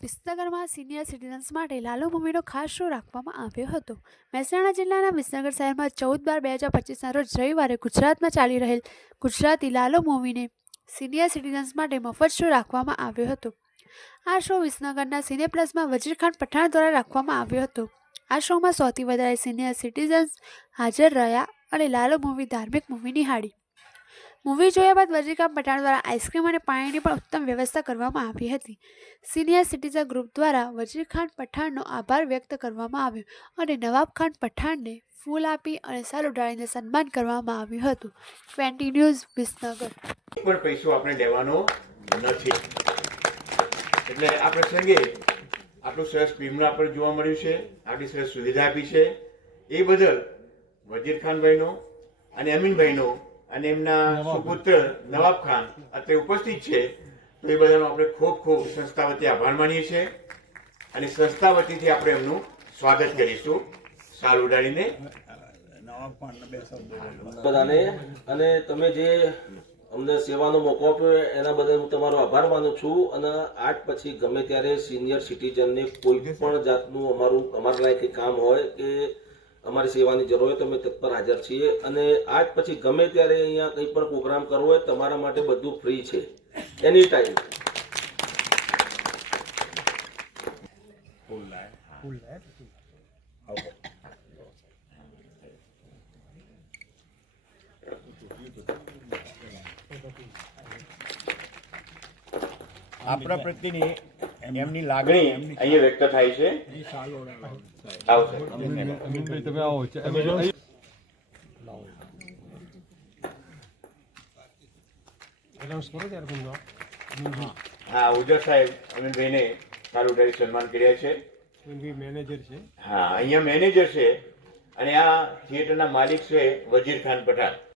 વિસનગરમાં senior citizens માટે લાલુ મૂવીનો ખાસ show રાખવામાં આવ્યો હતો. મહેસાણા જિલ્લાના વિસનગર શહેરમાં ચૌદ બાર બે હજાર પચીસના રોજ રવિવારે ગુજરાતમાં ચાલી રહેલ ગુજરાતી લાલો મૂવીને સિનિયર સિટીઝન્સ માટે મફત શો રાખવામાં આવ્યો હતો. આ શો વિસનગરના સિનેપ્લસમાં વજીર વજીરખાન પઠાણ દ્વારા રાખવામાં આવ્યો હતો. આ શોમાં સૌથી વધારે સિનિયર સિટીઝન્સ હાજર રહ્યા અને લાલો મૂવી ધાર્મિક મૂવી નિહાળી. મૂવી જોયા બાદ વજીરખાન પઠાણ દ્વારા આઈસ્ક્રીમ અને પાણીની પણ ઉત્તમ વ્યવસ્થા કરવામાં આવી હતી. સિનિયર સિટીઝન ગ્રુપ દ્વારા વજીરખાન પઠાણનો આભાર વ્યક્ત કરવામાં આવ્યો અને નવાબ ખાન પઠાણને ફૂલ આપી અને સાલ ઉડાડીને સન્માન કરવામાં આવ્યું હતું. Twenty news Visnagar. પણ પૈસો આપણે લેવાનો નથી. એટલે આ પ્રસંગે આટલું સરસ ફિલ્મ આપણે જોવા મળ્યું છે, આટલી સરસ સુવિધા આપી છે. એ બદલ વજીરખાનભાઈનો અને અમીનભાઈનો અને એમના સુપુત્ર નવાબ ખાન અત્યારે ઉપસ્થિત છે. તો એ બધાનો આપણે ખૂબ ખૂબ સંસ્થા વતી આભાર માનીએ છીએ. અને સંસ્થા વતીથી આપણે એમનું સ્વાગત કરીશું. સાલ ઉડાડીને. બધાને. અને તમે જે અમને સેવાનો મોકો આપ્યો એના બદલ હું તમારો આભાર માનું છું. અને આજ પછી ગમે ત્યારે સિનિયર સિટીઝનને કોઈ પણ જાતનું અમારું અમારા લાયક કામ હોય કે અમારી સેવાની જરૂર હોય તો અમે તત્પર હાજર છીએ. અને આજ પછી ગમે ત્યારે અહીંયા કંઈ પણ પ્રોગ્રામ કરવો હોય તમારા માટે બધું ફ્રી છે. એની ટાઈમ આપણા પ્રત્યેની એમની લાગણી અહીંયા વ્યક્ત થાય છે. આવો. હા ઉજર સાહેબ સારું સન્માન કર્યા છે. મેનેજર છે. હા અહીંયા મેનેજર છે અને આ થિયેટરના માલિક છે વજીર ખાન પઠાણ.